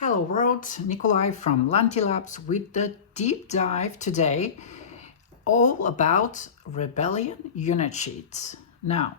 Hello world, Nikolai from Lantilabs with the deep dive today, all about Rebellion unit sheets. Now,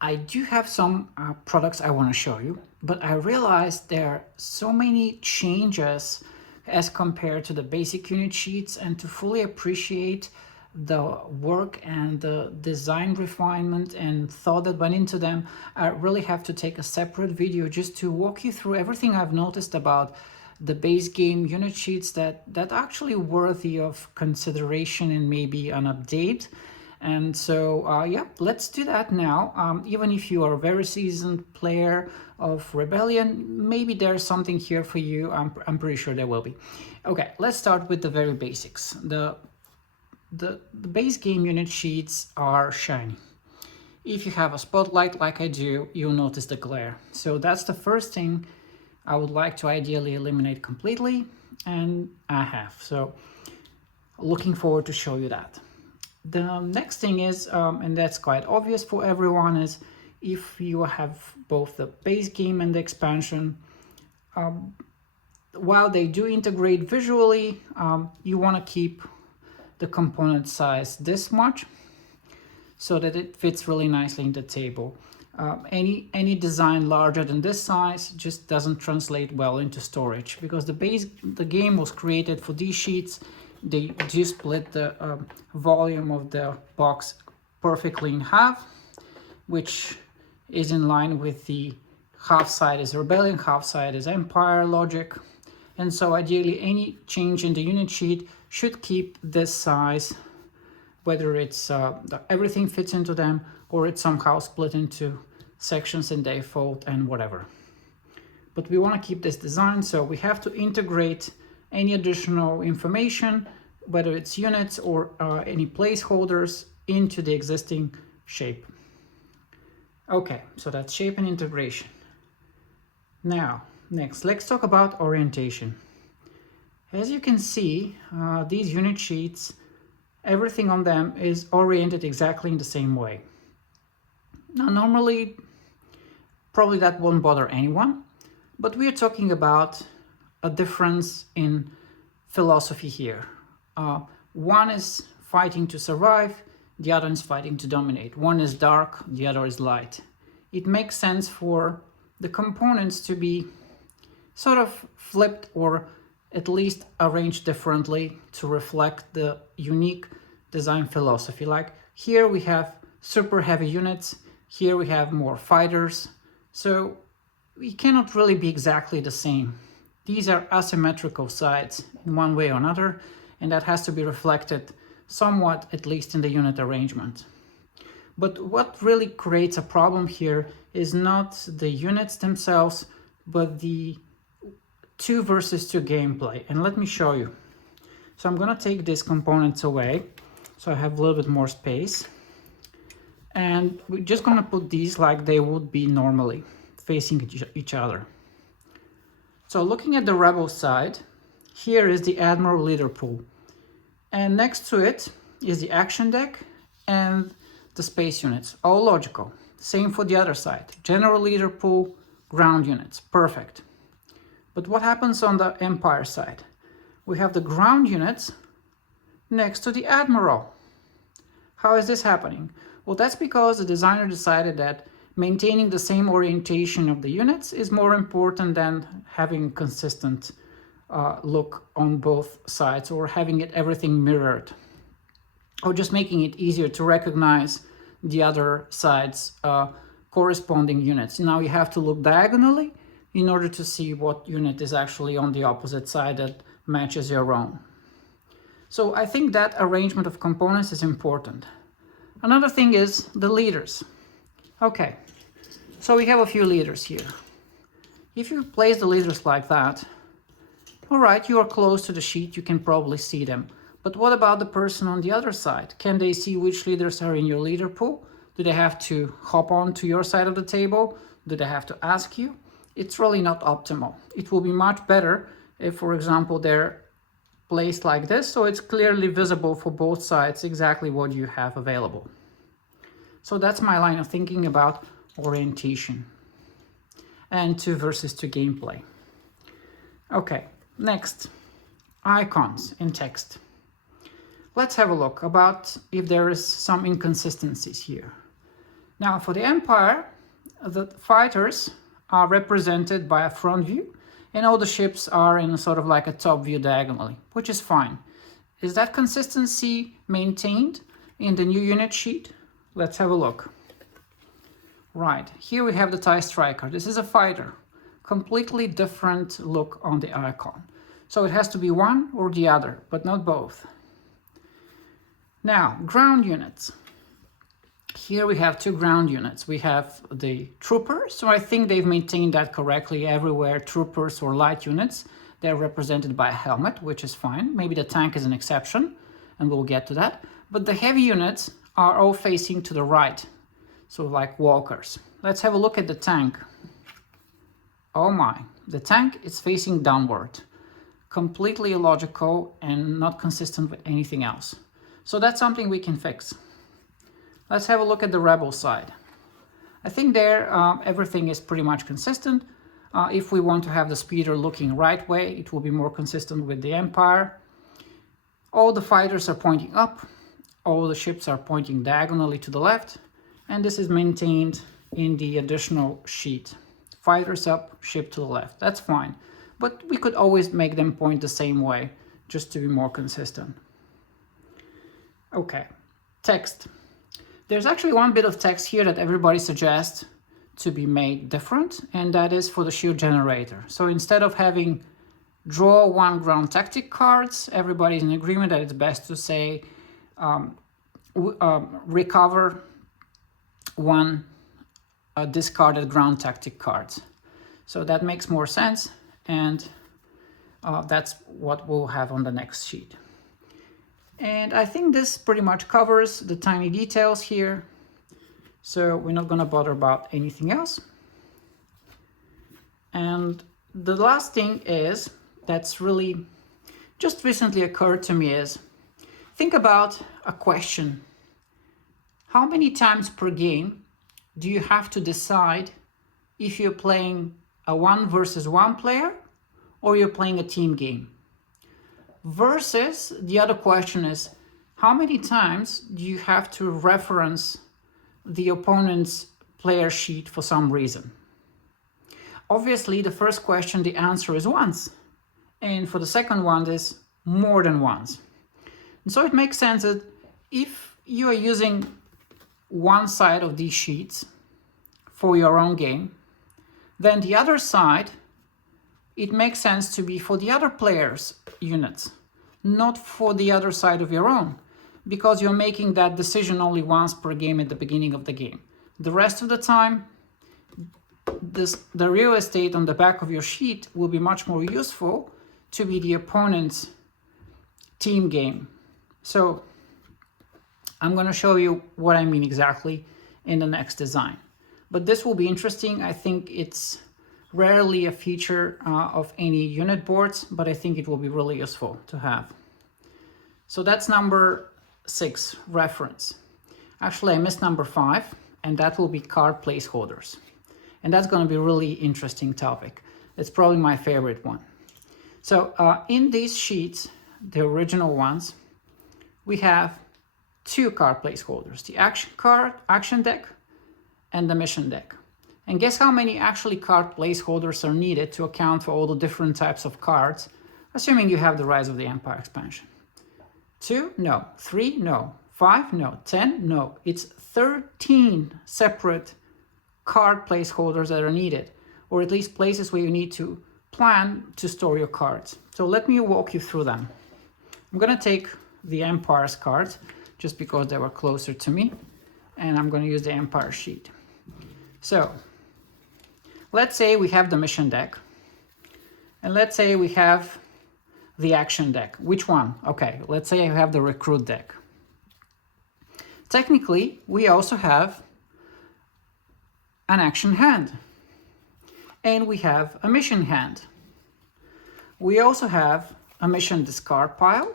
I do have some products I want to show you, but I realized there are so many changes as compared to the basic unit sheets, and to fully appreciate the work and the design refinement and thought that went into them, I really have to take a separate video just to walk you through everything I've noticed about the base game unit sheets that actually worthy of consideration and maybe an update. And so, yeah, let's do that now. Even if you are a very seasoned player of Rebellion, maybe there's something here for you. I'm pretty sure there will be. Okay, let's start with the very basics. The base game unit sheets are shiny. If you have a spotlight like I do, you'll notice the glare. So that's the first thing I would like to ideally eliminate completely, and I have. So looking forward to show you that. The next thing is, and that's quite obvious for everyone, is if you have both the base game and the expansion, while they do integrate visually, you want to keep the component size this much so that it fits really nicely in the table. Any design larger than this size just doesn't translate well into storage, because the game was created for these sheets. They do split the volume of the box perfectly in half, which is in line with the half side is Rebellion, half side is Empire logic. And so ideally any change in the unit sheet should keep this size, whether it's everything fits into them or it's somehow split into sections in default and whatever. But we want to keep this design, so we have to integrate any additional information, whether it's units or any placeholders, into the existing shape. Okay, so that's shape and integration. Now, next, let's talk about orientation. As you can see, these unit sheets, everything on them is oriented exactly in the same way. Now, normally, probably that won't bother anyone, but we're talking about a difference in philosophy here. One is fighting to survive, the other is fighting to dominate. One is dark, the other is light. It makes sense for the components to be sort of flipped, or at least arranged differently to reflect the unique design philosophy. Like here we have super heavy units, here we have more fighters, so we cannot really be exactly the same. These are asymmetrical sides in one way or another, and that has to be reflected somewhat, at least in the unit arrangement. But what really creates a problem here is not the units themselves, but the 2 versus 2 gameplay. And let me show you. So I'm going to take these components away, so I have a little bit more space. And we're just going to put these like they would be normally, facing each other. So looking at the Rebel side, here is the Admiral leader pool. And next to it is the action deck and the space units, all logical. Same for the other side. General leader pool, ground units, perfect. But what happens on the Empire side? We have the ground units next to the Admiral. How is this happening? Well, that's because the designer decided that maintaining the same orientation of the units is more important than having consistent look on both sides, or having everything mirrored, or just making it easier to recognize the other side's corresponding units. Now you have to look diagonally in order to see what unit is actually on the opposite side that matches your own. So I think that arrangement of components is important. Another thing is the leaders. Okay, so we have a few leaders here. If you place the leaders like that, all right, you are close to the sheet, you can probably see them. But what about the person on the other side? Can they see which leaders are in your leader pool? Do they have to hop on to your side of the table? Do they have to ask you? It's really not optimal. It will be much better if, for example, they're placed like this, so it's clearly visible for both sides exactly what you have available. So that's my line of thinking about orientation and 2 versus 2 gameplay. Okay, next, icons in text. Let's have a look about if there is some inconsistencies here. Now for the Empire, the fighters are represented by a front view and all the ships are in sort of like a top view diagonally, which is fine. Is that consistency maintained in the new unit sheet? Let's have a look. Right, here we have the TIE Striker. This is a fighter. Completely different look on the icon. So it has to be one or the other, but not both. Now, ground units. Here we have two ground units. We have the troopers, so I think they've maintained that correctly everywhere. Troopers or light units, they're represented by a helmet, which is fine. Maybe the tank is an exception, and we'll get to that. But the heavy units are all facing to the right, so like walkers. Let's have a look at the tank. Oh my, the tank is facing downward. Completely illogical and not consistent with anything else. So that's something we can fix. Let's have a look at the rebel side. I think there everything is pretty much consistent. If we want to have the speeder looking right way, it will be more consistent with the Empire. All the fighters are pointing up. All the ships are pointing diagonally to the left. And this is maintained in the additional sheet. Fighters up, ship to the left. That's fine. But we could always make them point the same way, just to be more consistent. Okay, text. There's actually one bit of text here that everybody suggests to be made different, and that is for the shield generator. So instead of having draw one ground tactic cards, everybody's in agreement that it's best to say recover one discarded ground tactic cards. So that makes more sense, and that's what we'll have on the next sheet. And I think this pretty much covers the tiny details here. So we're not going to bother about anything else. And the last thing is, that's really just recently occurred to me is, think about a question. How many times per game do you have to decide if you're playing a 1 versus 1 player or you're playing a team game? Versus the other question is, how many times do you have to reference the opponent's player sheet for some reason? Obviously, the first question, the answer is once. And for the second one, is more than once. And so it makes sense that if you are using one side of these sheets for your own game, then the other side, it makes sense to be for the other player's units, not for the other side of your own, because you're making that decision only once per game at the beginning of the game. The rest of the time, the real estate on the back of your sheet will be much more useful to be the opponent's team game. So I'm going to show you what I mean exactly in the next design. But this will be interesting. I think it's rarely a feature of any unit boards, but I think it will be really useful to have. So that's number 6, reference. Actually, I missed number 5, and that will be card placeholders. And that's going to be a really interesting topic. It's probably my favorite one. So in these sheets, the original ones, we have 2 card placeholders, the action deck and the mission deck. And guess how many actually card placeholders are needed to account for all the different types of cards, assuming you have the Rise of the Empire expansion? 2? No. 3? No. 5? No. 10? No. It's 13 separate card placeholders that are needed, or at least places where you need to plan to store your cards. So let me walk you through them. I'm going to take the Empire's cards, just because they were closer to me, and I'm going to use the Empire sheet. So let's say we have the mission deck, and let's say we have the action deck. Which one? Okay, let's say I have the recruit deck. Technically, we also have an action hand, and we have a mission hand. We also have a mission discard pile.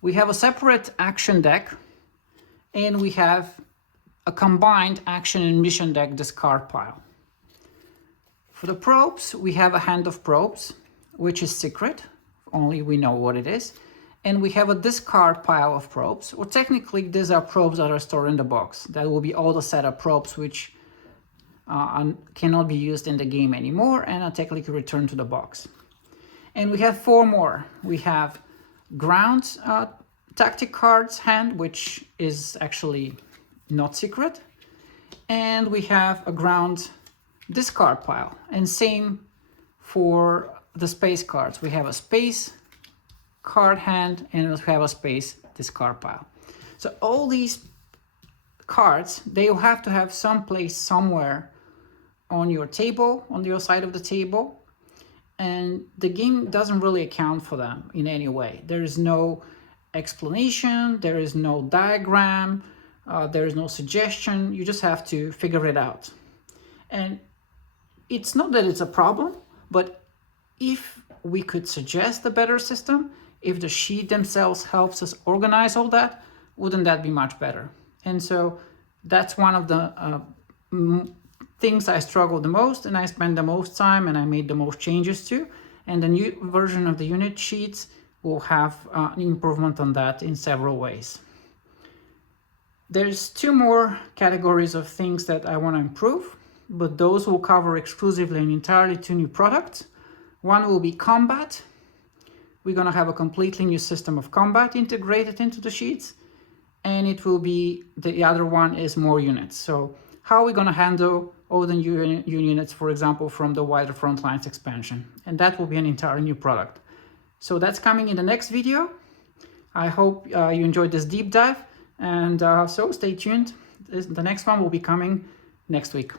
We have a separate action deck, and we have a combined action and mission deck discard pile. For the probes, we have a hand of probes, which is secret, only we know what it is. And we have a discard pile of probes, or technically these are probes that are stored in the box. That will be all the setup probes which cannot be used in the game anymore and are technically returned to the box. And we have 4 more. We have ground tactic cards hand, which is actually not secret. And we have a ground discard pile. And same for the space cards. We have a space card hand and we have a space discard pile. So all these cards, they will have to have some place somewhere on your table, on your side of the table, and the game doesn't really account for them in any way. There is no explanation, there is no diagram, there is no suggestion. You just have to figure it out. And it's not that it's a problem, but if we could suggest a better system, if the sheet themselves helps us organize all that, wouldn't that be much better? And so that's one of the things I struggle the most, and I spend the most time, and I made the most changes to. And the new version of the unit sheets will have an improvement on that in several ways. There's 2 more categories of things that I want to improve, but those will cover exclusively and entirely 2 new products. One will be combat. We're going to have a completely new system of combat integrated into the sheets, and it will be, the other one is more units. So how are we going to handle all the new units, for example, from the Wider Frontlines expansion? And that will be an entirely new product. So that's coming in the next video. I hope you enjoyed this deep dive, and so stay tuned. The next one will be coming next week.